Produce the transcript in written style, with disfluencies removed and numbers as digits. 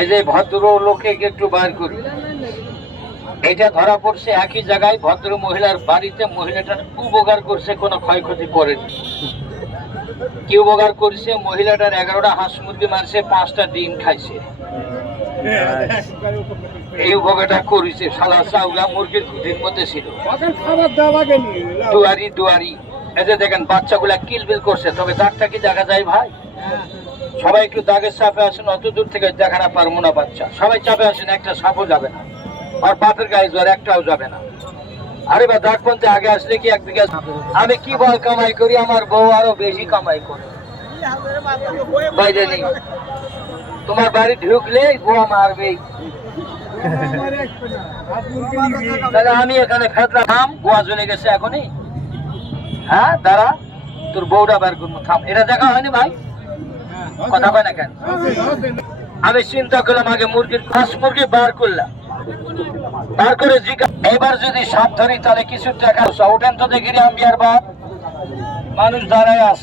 এই যে ভদ্র লোকে একটু বার করি, এটা ধরা পড়ছে একই জায়গায় ভদ্র মহিলার বাড়িতে, মহিলাটার উপকার করছে, কোনো ক্ষয়ক্ষতি করেনি। কি উপকার করছে? মহিলাটার 11টা হাঁস মুরগি মারছে, 5টা ডিম খাইছে। এই উপকারটা করেছে। শালা চাউলা মুরগির খুঁটির মধ্যে ছিল। দুয়ারি দুয়ারি এই যে দেখেন বাচ্চাগুলা কিলবিল করছে, তবে দাগটা কি দেখা যায় ভাই? সবাই একটু দাগের চাপে আসেন, অত দূর থেকে দেখা না পারবো না। বাচ্চা সবাই চাপে আসেন, একটা সাপও যাবে না, আর বাপের গায়ে জ্বর একটাও যাবে না। আরে বা দাগ পন্থে আগে আসলে কি 1 বিঘা? আমি কি বল কামাই করি, আমার বউ আরো বেশি কামাই করে। বাইরে নেই, তোমার বাড়ি ঢুকলে গোয়া মারবে। আমি এখানে ফেতলা থাম, গোয়া চলে গেছে এখনই। হ্যাঁ দাঁড়া, তোর বউটা বার করবো, থাম। এটা দেখা হয়নি ভাই? কথা কয় না কেন? আমি চিন্তা করলাম আগে মুরগির হাঁস মুরগি বার করলাম, বার করে জিজ্ঞাসা, এবার যদি সাপ ধরি তাহলে কিছু টাকা ওঠেন তো দেখি আমি আর বাদ। মানুষ দাঁড়ায় আছে।